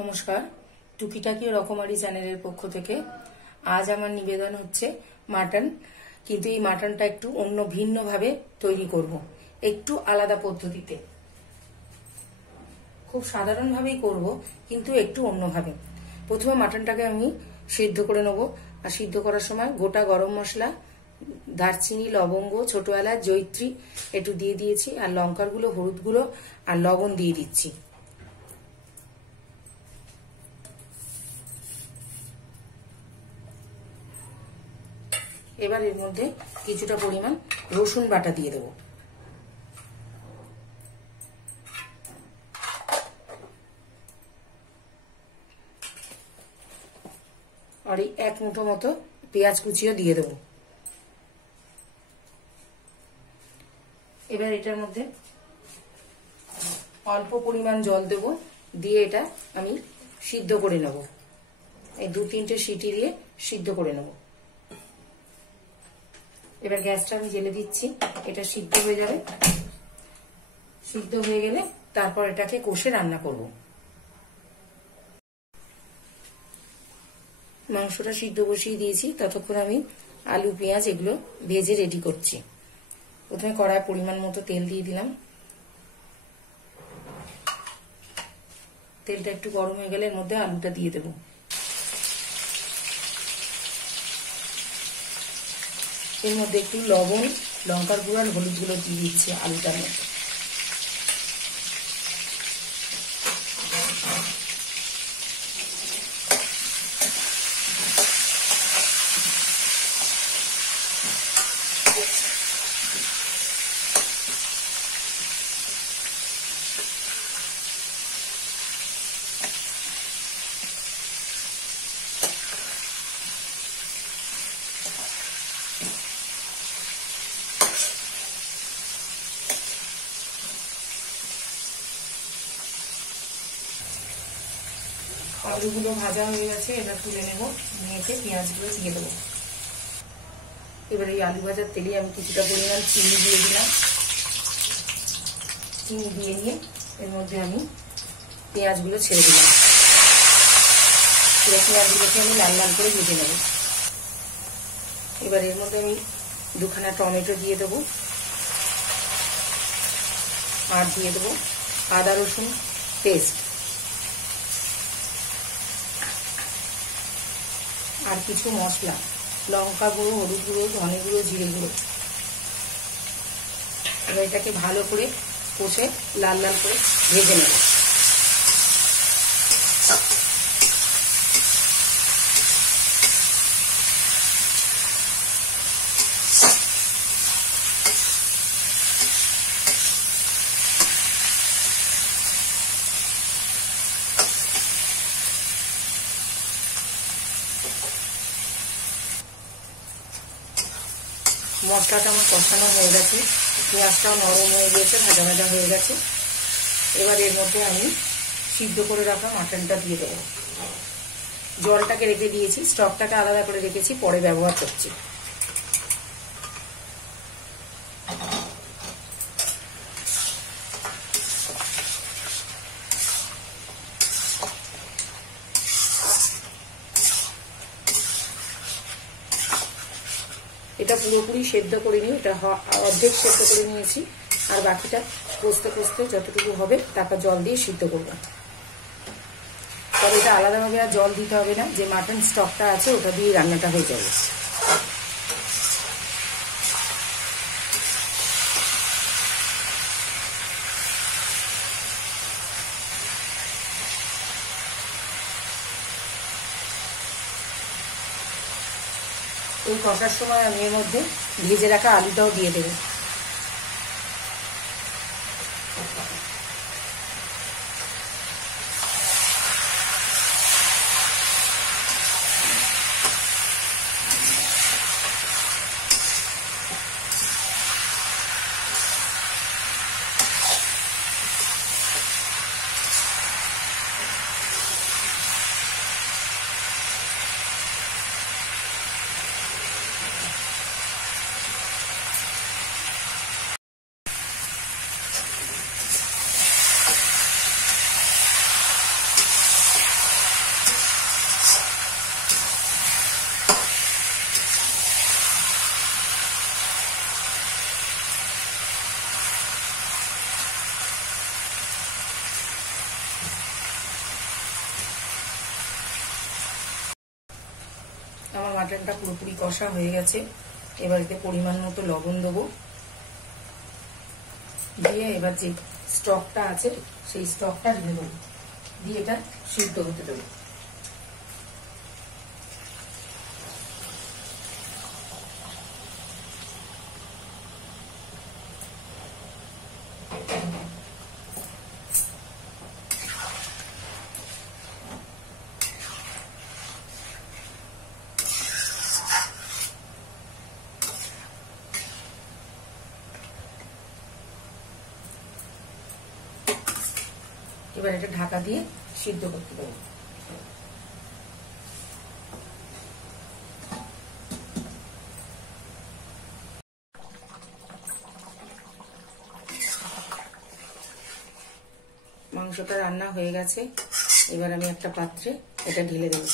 নমস্কার, টুকিটাকি রকমারি চ্যানেলের পক্ষ থেকে আজ আমার নিবেদন হচ্ছে মাটন। কিন্তু এই মাটনটা একটু অন্য ভিন্নভাবে তৈরি করব, একটু আলাদা পদ্ধতিতে। খুব সাধারণভাবেই করব, কিন্তু একটু অন্যভাবে। প্রথমে মাটনটাকে আমি সিদ্ধ করে নেব। আর সিদ্ধ করার সময় গোটা গরম মশলা, দারচিনি, লবঙ্গ, ছোট এলাচ, জয়িত্রী একটু দিয়ে দিয়েছি। আর লঙ্কার গুঁড়ো, হলুদ গুঁড়ো আর লবণ দিয়ে দিচ্ছি। এবার এর মধ্যে কিছুটা পরিমাণ রসুন বাটা দিয়ে দেব। আর এই এক মুঠো মতো পেঁয়াজ কুচিও দিয়ে দেব। এবার এটার মধ্যে অল্প পরিমাণ জল দেব, দিয়ে এটা আমি সিদ্ধ করে নেব। এই 2-3টে সিটি দিয়ে সিদ্ধ করে নেব। এবার গ্যাসটা আমি জ্বেলে দিচ্ছি। এটা সিদ্ধ হয়ে যাবে। সিদ্ধ হয়ে গেলে তারপর এটাকে কষে রান্না করব। মাংসটা সিদ্ধ বসিয়ে দিয়েছি, ততক্ষণ আমি আলু, পেঁয়াজ এগুলো ভেজে রেডি করছি। প্রথমে কড়ায় পরিমাণ মতো তেল দিয়ে দিলাম। তেলটা একটু গরম হয়ে গেলে এর মধ্যে আলুটা দিয়ে দেব। এর মধ্যে একটু লবণ, লঙ্কার গুঁড়ো আর হলুদ গুঁড়ো দিয়ে দিচ্ছি আলুটার মধ্যে। আলুগুলো ভাজা হয়ে গেছে, এবার তুলে নেব। নিয়ে পেঁয়াজগুলো দিয়ে দেবো। এবার এই আলু ভাজার তেলে আমি কিছুটা পরিমাণ চিনি দিয়ে দিলাম। চিনি দিয়ে নিয়ে এর মধ্যে আমি পেঁয়াজগুলো ছেড়ে দিলাম। পেঁয়াজগুলোকে আমি লাল লাল করে ভেজে নেব। এবার এর মধ্যে আমি 2খানা টমেটো দিয়ে দেবো। আর দিয়ে দেবো আদা রসুন পেস্ট। আর কিছু মশলা, লঙ্কা গুঁড়ো, হলুদ গুঁড়ো, ধনে গুঁড়ো, জিরে গুঁড়ো। এবার এটাকে ভালো করে কষে লাল লাল করে ভেজে নেব। মশলাটা আমার কষানো হয়ে গেছে, পেঁয়াজটাও নরম হয়ে গেছে, ভাজা ভাজা হয়ে গেছে। এবার এর মধ্যে আমি সিদ্ধ করে রাখা মাটনটা দিয়ে দেবো। জলটাকে রেখে দিয়েছি, স্টকটাকে আলাদা করে রেখেছি, পরে ব্যবহার করছি। এটা পুরোপুরি সেদ্ধ করিনি, এটা অর্ধেক সেদ্ধ করে নিয়েছি। আর বাকিটা কষতে কষতে যতটুকু হবে তারপর জল দিয়ে সিদ্ধ করব। তবে এটা আলাদাভাবে আর জল দিতে হবে না, যে মাটন স্টকটা আছে ওটা দিয়ে রান্নাটা হয়ে যাবে। এই কষার সময় আমি এর মধ্যে ভেজে রাখা আলুটাও দিয়ে দেবো। মাটনটা পুরোপুরি কষা হয়ে গেছে। এবার এতে পরিমাণ মতো লবণ দেবো, দিয়ে এবার যে স্টকটা আছে সেই স্টকটা ঢেলে দেবো, দিয়ে এটা সিদ্ধ হতে দেবো। এবার এটা ঢাকা দিয়ে সিদ্ধ করতে দেবো। মাংসটা রান্না হয়ে গেছে, এবার আমি একটা পাত্রে এটা ঢেলে দেবো।